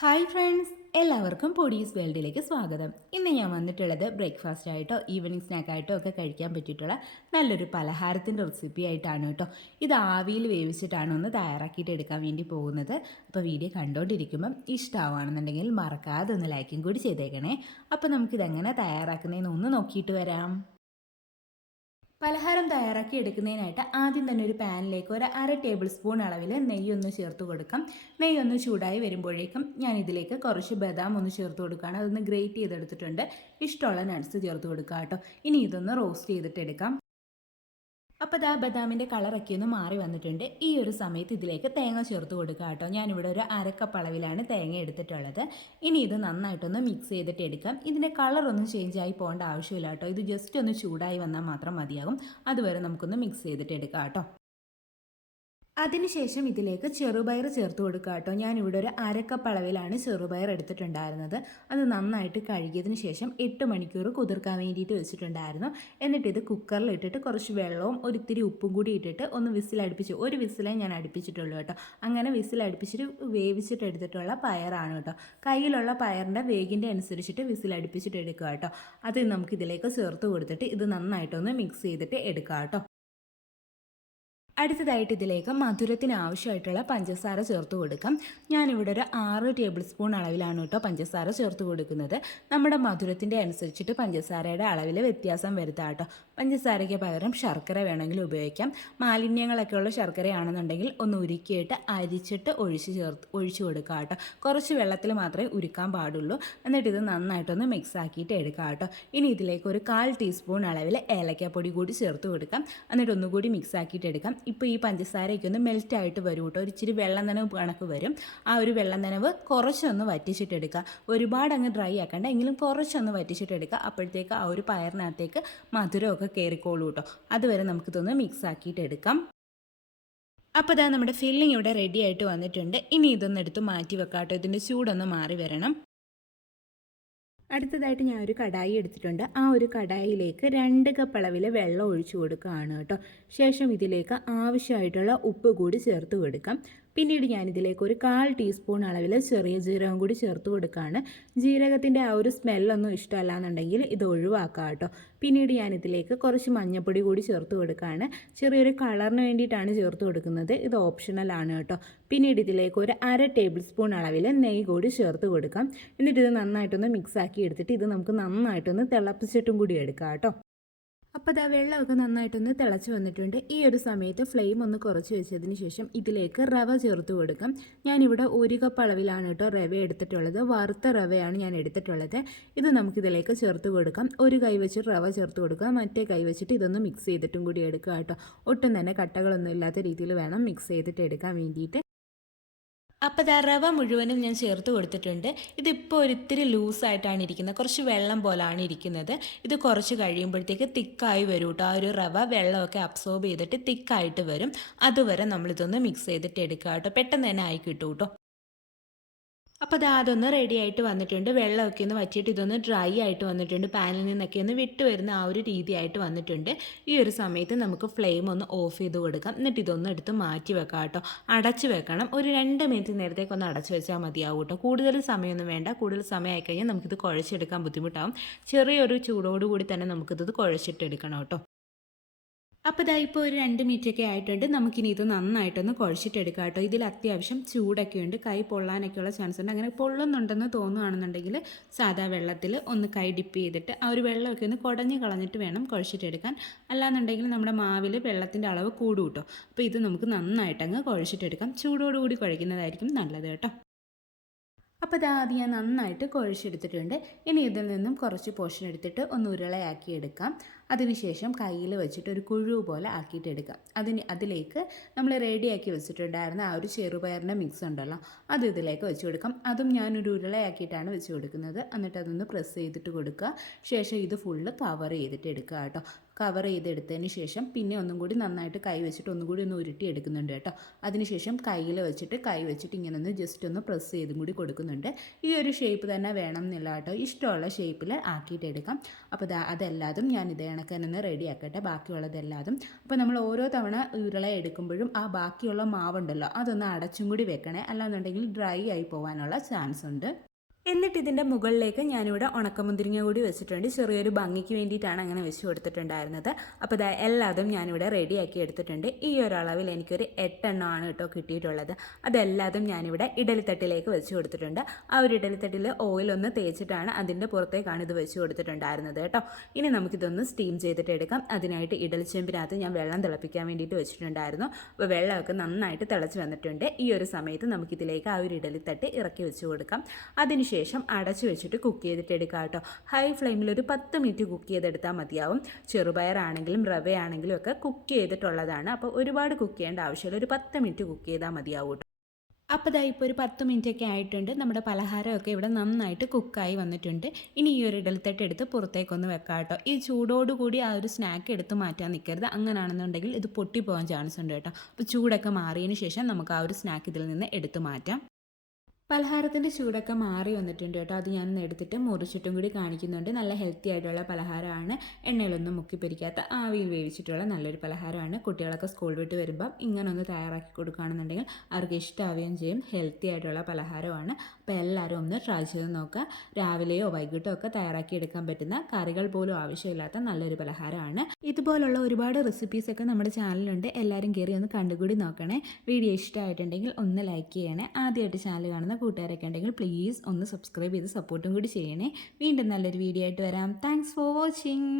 Hi friends, എല്ലാവർക്കും പൊടീസ് വേൾഡിലേക്ക് സ്വാഗതം. ഇന്ന് ഞാൻ വന്നിട്ടുള്ളത് ബ്രേക്ക്ഫാസ്റ്റ് ആയിട്ടോ ഈവനിങ് സ്നാക്കായിട്ടോ ഒക്കെ കഴിക്കാൻ പറ്റിയിട്ടുള്ള നല്ലൊരു പലഹാരത്തിൻ്റെ റെസിപ്പി ആയിട്ടാണ് കേട്ടോ. ഇത് ആവിയിൽ വേവിച്ചിട്ടാണ് ഒന്ന് തയ്യാറാക്കിയിട്ട് എടുക്കാൻ വേണ്ടി പോകുന്നത്. അപ്പോൾ വീഡിയോ കണ്ടുകൊണ്ടിരിക്കുമ്പം ഇഷ്ടമാവുകയാണെന്നുണ്ടെങ്കിൽ മറക്കാതെ ഒന്ന് ലൈക്കും കൂടി ചെയ്തേക്കണേ. അപ്പോൾ നമുക്കിതെങ്ങനെ തയ്യാറാക്കുന്നതെന്ന് ഒന്ന് നോക്കിയിട്ട് വരാം. പലഹാരം തയ്യാറാക്കി എടുക്കുന്നതിനായിട്ട് ആദ്യം തന്നെ ഒരു പാനിലേക്ക് ഒരു അര ടേബിൾ സ്പൂൺ അളവിൽ നെയ്യൊന്ന് ചേർത്ത് കൊടുക്കാം. നെയ്യൊന്ന് ചൂടായി വരുമ്പോഴേക്കും ഞാൻ ഇതിലേക്ക് കുറച്ച് ബദാം ഒന്ന് ചേർത്ത് കൊടുക്കുകയാണ്. അതൊന്ന് ഗ്രേറ്റ് ചെയ്തെടുത്തിട്ടുണ്ട്. ഇഷ്ടമുള്ള നട്ട്സ് ചേർത്ത് കൊടുക്കുക കേട്ടോ. ഇനി ഇതൊന്ന് റോസ്റ്റ് ചെയ്തിട്ടെടുക്കാം. അപ്പോൾ ദാ ബദാമിൻ്റെ കളറൊക്കെ ഒന്ന് മാറി വന്നിട്ടുണ്ട്. ഈ ഒരു സമയത്ത് ഇതിലേക്ക് തേങ്ങ ചേർത്ത് കൊടുക്കുക കേട്ടോ. ഞാനിവിടെ ഒരു അരക്കപ്പ് അളവിലാണ് തേങ്ങ എടുത്തിട്ടുള്ളത്. ഇനി ഇത് നന്നായിട്ടൊന്ന് മിക്സ് ചെയ്തിട്ട് എടുക്കാം. ഇതിൻ്റെ കളറൊന്നും ചേഞ്ച് ആയി പോകേണ്ട ആവശ്യമില്ല കേട്ടോ. ഇത് ജസ്റ്റ് ഒന്ന് ചൂടായി വന്നാൽ മാത്രം മതിയാകും. അതുവരെ നമുക്കൊന്ന് മിക്സ് ചെയ്തിട്ട് എടുക്കാം കേട്ടോ. അതിനുശേഷം ഇതിലേക്ക് ചെറുപയർ ചേർത്ത് കൊടുക്കുക കേട്ടോ. ഞാനിവിടെ ഒരു അരക്കപ്പ് അളവിലാണ് ചെറുപയർ എടുത്തിട്ടുണ്ടായിരുന്നത്. അത് നന്നായിട്ട് കഴുകിയതിന് ശേഷം 8 മണിക്കൂർ കുതിർക്കാൻ വേണ്ടിയിട്ട് വെച്ചിട്ടുണ്ടായിരുന്നു. എന്നിട്ട് ഇത് കുക്കറിൽ ഇട്ടിട്ട് കുറച്ച് വെള്ളവും ഒരിത്തിരി ഉപ്പും കൂടി ഇട്ടിട്ട് ഒന്ന് വിസിലടുപ്പിച്ച്, ഒരു വിസിലേ ഞാൻ അടുപ്പിച്ചിട്ടുള്ളൂ കേട്ടോ. അങ്ങനെ വിസിലടുപ്പിച്ചിട്ട് വേവിച്ചിട്ട് എടുത്തിട്ടുള്ള പയറാണ് കേട്ടോ. കയ്യിലുള്ള പയറിൻ്റെ വേഗിൻ്റെ അനുസരിച്ചിട്ട് വിസിലടുപ്പിച്ചിട്ട് എടുക്കുക കേട്ടോ. അത് നമുക്കിതിലേക്ക് ചേർത്ത് കൊടുത്തിട്ട് ഇത് നന്നായിട്ടൊന്ന് മിക്സ് ചെയ്തിട്ട് എടുക്കാം കേട്ടോ. അടുത്തതായിട്ട് ഇതിലേക്ക് മധുരത്തിന് ആവശ്യമായിട്ടുള്ള പഞ്ചസാര ചേർത്ത് കൊടുക്കാം. ഞാനിവിടെ ഒരു 6 ടേബിൾ സ്പൂൺ അളവിലാണ് കേട്ടോ പഞ്ചസാര ചേർത്ത് കൊടുക്കുന്നത്. നമ്മുടെ മധുരത്തിൻ്റെ അനുസരിച്ചിട്ട് പഞ്ചസാരയുടെ അളവിൽ വ്യത്യാസം വരുത്താം കേട്ടോ. പഞ്ചസാരയ്ക്ക് പകരം ശർക്കര വേണമെങ്കിൽ ഉപയോഗിക്കാം. മാലിന്യങ്ങളൊക്കെ ഉള്ള ശർക്കരയാണെന്നുണ്ടെങ്കിൽ ഒന്ന് ഉരുക്കിയിട്ട് അരിച്ചിട്ട് ഒഴിച്ചു കൊടുക്കുക കേട്ടോ. കുറച്ച് വെള്ളത്തിൽ മാത്രമേ ഉരുക്കാൻ പാടുള്ളൂ. എന്നിട്ട് ഇത് നന്നായിട്ടൊന്ന് മിക്സ് ആക്കിയിട്ട് എടുക്കാം കേട്ടോ. ഇനി ഇതിലേക്ക് ഒരു 1/4 ടീസ്പൂൺ അളവിൽ ഏലക്കാപ്പൊടി കൂടി ചേർത്ത് കൊടുക്കാം. എന്നിട്ട് ഒന്നുകൂടി മിക്സ് ആക്കിയിട്ട് എടുക്കാം. ഇപ്പോൾ ഈ പഞ്ചസാരയൊക്കെ ഒന്ന് മെൽറ്റായിട്ട് വരും കേട്ടോ. ഒരു ഇച്ചിരി വെള്ളം നനവ് കണക്ക് വരും. ആ ഒരു വെള്ളം നനവ് കുറച്ചൊന്ന് വറ്റിച്ചിട്ടെടുക്കുക. ഒരുപാട് അങ്ങ് ഡ്രൈ ആക്കണ്ട, എങ്കിലും കുറച്ചൊന്ന് വറ്റിച്ചിട്ടെടുക്കുക. അപ്പോഴത്തേക്ക് ആ ഒരു പയറിനകത്തേക്ക് മധുരമൊക്കെ കയറിക്കോളൂ കേട്ടോ. അതുവരെ നമുക്കിതൊന്ന് മിക്സ് ആക്കിയിട്ട് എടുക്കാം. അപ്പോൾ ഇതാ നമ്മുടെ ഫില്ലിംഗ് ഇവിടെ റെഡി ആയിട്ട് വന്നിട്ടുണ്ട്. ഇനി ഇതൊന്ന് എടുത്ത് മാറ്റി വെക്കാം കേട്ടോ. ഇതിൻ്റെ ചൂടൊന്ന് മാറി വരണം. അടുത്തതായിട്ട് ഞാൻ ഒരു കടായി എടുത്തിട്ടുണ്ട്. ആ ഒരു കടായിലേക്ക് 2 കപ്പ് അളവിൽ വെള്ളം ഒഴിച്ചു കൊടുക്കുകയാണ് കേട്ടോ. ശേഷം ഇതിലേക്ക് ആവശ്യമായിട്ടുള്ള ഉപ്പ് കൂടി ചേർത്ത് കൊടുക്കാം. പിന്നീട് ഞാനിതിലേക്ക് ഒരു 1/4 ടീസ്പൂൺ അളവിൽ ചെറിയ ജീരകം കൂടി ചേർത്ത് കൊടുക്കുകയാണ്. ജീരകത്തിൻ്റെ ആ ഒരു സ്മെല്ലൊന്നും ഇഷ്ടമല്ല എന്നുണ്ടെങ്കിൽ ഇത് ഒഴിവാക്കാം കേട്ടോ. പിന്നീട് ഞാനിതിലേക്ക് കുറച്ച് മഞ്ഞൾപ്പൊടി കൂടി ചേർത്ത് കൊടുക്കുകയാണ്. ചെറിയൊരു കളറിന് വേണ്ടിയിട്ടാണ് ചേർത്ത് കൊടുക്കുന്നത്. ഇത് ഓപ്ഷണലാണ് കേട്ടോ. പിന്നീട് ഇതിലേക്ക് ഒരു അര ടേബിൾ സ്പൂൺ അളവിൽ നെയ്യ് കൂടി ചേർത്ത് കൊടുക്കാം. എന്നിട്ട് ഇത് നന്നായിട്ടൊന്ന് മിക്സ് ആക്കി എടുത്തിട്ട് ഇത് നമുക്ക് നന്നായിട്ടൊന്ന് തിളപ്പിച്ചിട്ടും കൂടി എടുക്കാം കേട്ടോ. അപ്പോൾ അത് ആ വെള്ളമൊക്കെ നന്നായിട്ടൊന്ന് തിളച്ച് വന്നിട്ടുണ്ട്. ഈ ഒരു സമയത്ത് ഫ്ലെയിം ഒന്ന് കുറച്ച് വെച്ചതിന് ശേഷം ഇതിലേക്ക് റവ ചേർത്ത് കൊടുക്കാം. ഞാനിവിടെ 1 കപ്പ് അളവിലാണ് കേട്ടോ റവ എടുത്തിട്ടുള്ളത്. വറുത്ത റവയാണ് ഞാൻ എടുത്തിട്ടുള്ളത്. ഇത് നമുക്കിതിലേക്ക് ചേർത്ത് കൊടുക്കാം. ഒരു കൈ വെച്ചിട്ട് റവ ചേർത്ത് കൊടുക്കുക, മറ്റേ കൈ വെച്ചിട്ട് ഇതൊന്ന് മിക്സ് ചെയ്തിട്ടും കൂടി എടുക്കുക കേട്ടോ. ഒട്ടും തന്നെ കട്ടകളൊന്നും ഇല്ലാത്ത രീതിയിൽ വേണം മിക്സ് ചെയ്തിട്ട് എടുക്കാൻ വേണ്ടിയിട്ട്. അപ്പോൾ ദാ റവ മുഴുവനും ഞാൻ ചേർത്ത് കൊടുത്തിട്ടുണ്ട്. ഇതിപ്പോൾ ഒരിത്തിരി ലൂസായിട്ടാണ് ഇരിക്കുന്നത്, കുറച്ച് വെള്ളം പോലാണ് ഇരിക്കുന്നത്. ഇത് കുറച്ച് കഴിയുമ്പോഴത്തേക്ക് തിക്കായി വരും കേട്ടോ. ആ ഒരു റവ വെള്ളമൊക്കെ അബ്സോർബ് ചെയ്തിട്ട് തിക്കായിട്ട് വരും. അതുവരെ നമ്മളിതൊന്ന് മിക്സ് ചെയ്തിട്ട് എടുക്കുക കേട്ടോ. പെട്ടെന്ന് തന്നെ ആയി കിട്ടും കേട്ടോ. അപ്പോൾ അതൊന്ന് റെഡി ആയിട്ട് വന്നിട്ടുണ്ട്. വെള്ളമൊക്കെ ഒന്ന് വറ്റിയിട്ട് ഇതൊന്ന് ഡ്രൈ ആയിട്ട് വന്നിട്ടുണ്ട്. പാനിൽ നിന്നൊക്കെ ഒന്ന് വിട്ട് വരുന്ന ആ ഒരു രീതിയായിട്ട് വന്നിട്ടുണ്ട്. ഈ ഒരു സമയത്ത് നമുക്ക് ഫ്ലെയിം ഒന്ന് ഓഫ് ചെയ്ത് കൊടുക്കാം. എന്നിട്ട് ഇതൊന്ന് എടുത്ത് മാറ്റി വെക്കാം കേട്ടോ. അടച്ച് വെക്കണം. ഒരു 2 മിനിറ്റ് നേരത്തേക്കൊന്ന് അടച്ച് വെച്ചാൽ മതിയാവും കേട്ടോ. കൂടുതൽ സമയമൊന്നും വേണ്ട. കൂടുതൽ സമയമായി കഴിഞ്ഞാൽ നമുക്കിത് കുഴച്ചെടുക്കാൻ ബുദ്ധിമുട്ടാവും. ചെറിയൊരു ചൂടോടുകൂടി തന്നെ നമുക്കിത് കുഴച്ചിട്ടെടുക്കണം കേട്ടോ. അപ്പോൾ ഇതാ ഇപ്പോൾ ഒരു 2 മിനിറ്റൊക്കെ ആയിട്ടുണ്ട്. നമുക്കിനി ഇത് നന്നായിട്ടൊന്ന് കുഴച്ചിട്ടെടുക്കാം കേട്ടോ. ഇതിൽ അത്യാവശ്യം ചൂടൊക്കെ ഉണ്ട്. കൈ പൊള്ളാനൊക്കെയുള്ള ചാൻസ് ഉണ്ട്. അങ്ങനെ പൊള്ളുന്നുണ്ടെന്ന് തോന്നുകയാണെന്നുണ്ടെങ്കിൽ സാധാ വെള്ളത്തിൽ ഒന്ന് കൈ ഡിപ്പ് ചെയ്തിട്ട് ആ ഒരു വെള്ളമൊക്കെ ഒന്ന് കുടഞ്ഞ് കളഞ്ഞിട്ട് വേണം കുഴച്ചിട്ടെടുക്കാൻ. അല്ലാന്നുണ്ടെങ്കിൽ നമ്മുടെ മാവിൽ വെള്ളത്തിൻ്റെ അളവ് കൂടും കേട്ടോ. അപ്പോൾ ഇത് നമുക്ക് നന്നായിട്ടങ്ങ് കുഴച്ചിട്ടെടുക്കാം. ചൂടോടുകൂടി കുഴയ്ക്കുന്നതായിരിക്കും നല്ലത് കേട്ടോ. അപ്പോൾ ആദ്യം ഞാൻ നന്നായിട്ട് കുഴച്ചെടുത്തിട്ടുണ്ട്. ഇനി ഇതിൽ നിന്നും കുറച്ച് പോർഷൻ എടുത്തിട്ട് ഒന്ന് ഉരുളയാക്കി എടുക്കാം. അതിനുശേഷം കയ്യിൽ വെച്ചിട്ട് ഒരു കുഴു പോലെ ആക്കിയിട്ട് എടുക്കാം. അതിലേക്ക് നമ്മൾ റെഡിയാക്കി വെച്ചിട്ടുണ്ടായിരുന്ന ആ ഒരു ചെറുപയറിൻ്റെ മിക്സ് ഉണ്ടല്ലോ, അത് ഇതിലേക്ക് വെച്ച് കൊടുക്കാം. അതും ഞാനൊരു ഉരുളയാക്കിയിട്ടാണ് വെച്ച് കൊടുക്കുന്നത്. എന്നിട്ട് അതൊന്ന് പ്രസ് ചെയ്തിട്ട് കൊടുക്കുക. ശേഷം ഇത് ഫുള്ള് കവർ ചെയ്തിട്ട് എടുക്കുക കേട്ടോ. കവർ ചെയ്തെടുത്തതിന് ശേഷം പിന്നെ ഒന്നും കൂടി നന്നായിട്ട് കൈ വെച്ചിട്ട് ഒന്നും കൂടി ഒന്ന് ഉരുട്ടി എടുക്കുന്നുണ്ട് കേട്ടോ. അതിനുശേഷം കയ്യിൽ വെച്ചിട്ട് കൈ വെച്ചിട്ട് ഇങ്ങനെ ഒന്ന് ജസ്റ്റ് ഒന്ന് പ്രസ് ചെയ്തും കൂടി കൊടുക്കുന്നുണ്ട്. ഈ ഒരു ഷേപ്പ് തന്നെ വേണം എന്നില്ല കേട്ടോ, ഇഷ്ടമുള്ള ഷേപ്പിൽ ആക്കിയിട്ട് എടുക്കാം. അപ്പോൾ അതെല്ലാതും ഞാൻ ഇതേ കണക്ക് തന്നെ ഒന്ന് റെഡി ആക്കട്ടെ, ബാക്കിയുള്ളതെല്ലാതും. അപ്പോൾ നമ്മൾ ഓരോ തവണ ഉരുള എടുക്കുമ്പോഴും ആ ബാക്കിയുള്ള മാവുണ്ടല്ലോ അതൊന്ന് അടച്ചും കൂടി വെക്കണേ, അല്ലാന്നുണ്ടെങ്കിൽ ഡ്രൈ ആയി പോകാനുള്ള ചാൻസ് ഉണ്ട്. എന്നിട്ട് ഇതിൻ്റെ മുകളിലേക്ക് ഞാനിവിടെ ഉണക്കമുന്തിരിങ്ങ കൂടി വെച്ചിട്ടുണ്ട്. ചെറിയൊരു ഭംഗിക്ക് വേണ്ടിയിട്ടാണ് അങ്ങനെ വെച്ച് കൊടുത്തിട്ടുണ്ടായിരുന്നത്. അപ്പോൾ എല്ലാതും ഞാനിവിടെ റെഡിയാക്കി എടുത്തിട്ടുണ്ട്. ഈ ഒരു അളവിൽ എനിക്കൊരു 8 എണ്ണമാണ് കേട്ടോ കിട്ടിയിട്ടുള്ളത്. അതെല്ലാതും ഞാനിവിടെ ഇഡലിത്തട്ടിലേക്ക് വെച്ച് കൊടുത്തിട്ടുണ്ട്. ആ ഒരു ഇഡലിത്തട്ടിൽ ഓയിലൊന്ന് തേച്ചിട്ടാണ് അതിൻ്റെ പുറത്തേക്കാണ് ഇത് വെച്ച് കൊടുത്തിട്ടുണ്ടായിരുന്നത് കേട്ടോ. ഇനി നമുക്കിതൊന്ന് സ്റ്റീം ചെയ്തിട്ട് എടുക്കാം. അതിനായിട്ട് ഇഡലിച്ചെമ്പിനകത്ത് ഞാൻ വെള്ളം തിളപ്പിക്കാൻ വേണ്ടിയിട്ട് വെച്ചിട്ടുണ്ടായിരുന്നു. അപ്പോൾ വെള്ളമൊക്കെ നന്നായിട്ട് തിളച്ച് വന്നിട്ടുണ്ട്. ഈ ഒരു സമയത്ത് നമുക്കിതിലേക്ക് ആ ഒരു ഇഡലിത്തട്ട് ഇറക്കി വെച്ച് കൊടുക്കാം. അതിനുശേഷം അടച്ചു വെച്ചിട്ട് കുക്ക് ചെയ്തിട്ട് എടുക്കാം കേട്ടോ. ഹൈ ഫ്ലെയിമിൽ ഒരു 10 മിനിറ്റ് കുക്ക് ചെയ്തെടുത്താൽ മതിയാവും. ചെറുപയറാണെങ്കിലും റവയാണെങ്കിലും ഒക്കെ കുക്ക് ചെയ്തിട്ടുള്ളതാണ്. അപ്പോൾ ഒരുപാട് കുക്ക് ചെയ്യേണ്ട ആവശ്യമില്ല, ഒരു 10 മിനിറ്റ് കുക്ക് ചെയ്താൽ മതിയാവും കേട്ടോ. അപ്പോൾ ഇപ്പോൾ ഒരു 10 മിനിറ്റൊക്കെ ആയിട്ടുണ്ട്. നമ്മുടെ പലഹാരമൊക്കെ ഇവിടെ നന്നായിട്ട് കുക്കായി വന്നിട്ടുണ്ട്. ഇനി ഈ ഒരു ഇഡലിത്തട്ട് എടുത്ത് പുറത്തേക്കൊന്ന് വെക്കാം കേട്ടോ. ഈ ചൂടോടുകൂടി ആ ഒരു സ്നാക്ക് എടുത്ത് മാറ്റാൻ നിൽക്കരുത്. അങ്ങനെയാണെന്നുണ്ടെങ്കിൽ ഇത് പൊട്ടിപ്പോകാൻ ചാൻസ് ഉണ്ട് കേട്ടോ. അപ്പോൾ ചൂടൊക്കെ മാറിയതിന് ശേഷം നമുക്ക് ആ ഒരു സ്നാക്ക് ഇതിൽ നിന്ന് എടുത്തു മാറ്റാം. പലഹാരത്തിൻ്റെ ചൂടൊക്കെ മാറി വന്നിട്ടുണ്ട് കേട്ടോ. അത് ഞാനൊന്ന് എടുത്തിട്ട് മുറിച്ചിട്ടും കൂടി കാണിക്കുന്നുണ്ട്. നല്ല ഹെൽത്തി ആയിട്ടുള്ള പലഹാരമാണ്. എണ്ണയിലൊന്നും മുക്കിപ്പിരിക്കാത്ത ആവിയിൽ വേവിച്ചിട്ടുള്ള നല്ലൊരു പലഹാരമാണ്. കുട്ടികളൊക്കെ സ്കൂൾ വിട്ട് വരുമ്പം ഇങ്ങനെ ഒന്ന് തയ്യാറാക്കി കൊടുക്കുകയാണെന്നുണ്ടെങ്കിൽ അവർക്ക് ഇഷ്ടമാവുകയും ചെയ്യും. ഹെൽത്തി ആയിട്ടുള്ള പലഹാരമാണ്. അപ്പോൾ എല്ലാവരും ഒന്ന് ട്രൈ ചെയ്ത് നോക്കുക. രാവിലെയോ വൈകിട്ടോ ഒക്കെ തയ്യാറാക്കി എടുക്കാൻ പറ്റുന്ന, കറികൾ പോലും ആവശ്യമില്ലാത്ത നല്ലൊരു പലഹാരമാണ്. ഇതുപോലുള്ള ഒരുപാട് റെസിപ്പീസൊക്കെ നമ്മുടെ ചാനലിലുണ്ട്. എല്ലാവരും കയറി ഒന്ന് കണ്ടുകൂടി നോക്കണേ. വീഡിയോ ഇഷ്ടമായിട്ടുണ്ടെങ്കിൽ ഒന്ന് ലൈക്ക് ചെയ്യണേ. ആദ്യമായിട്ട് ചാനൽ കാണുന്ന കൂട്ടുകാരൊക്കെ ഉണ്ടെങ്കിൽ പ്ലീസ് ഒന്ന് സബ്സ്ക്രൈബ് ചെയ്ത് സപ്പോർട്ടും കൂടി ചെയ്യണേ. വീണ്ടും നല്ലൊരു വീഡിയോ ആയിട്ട് വരാം. Thanks for watching.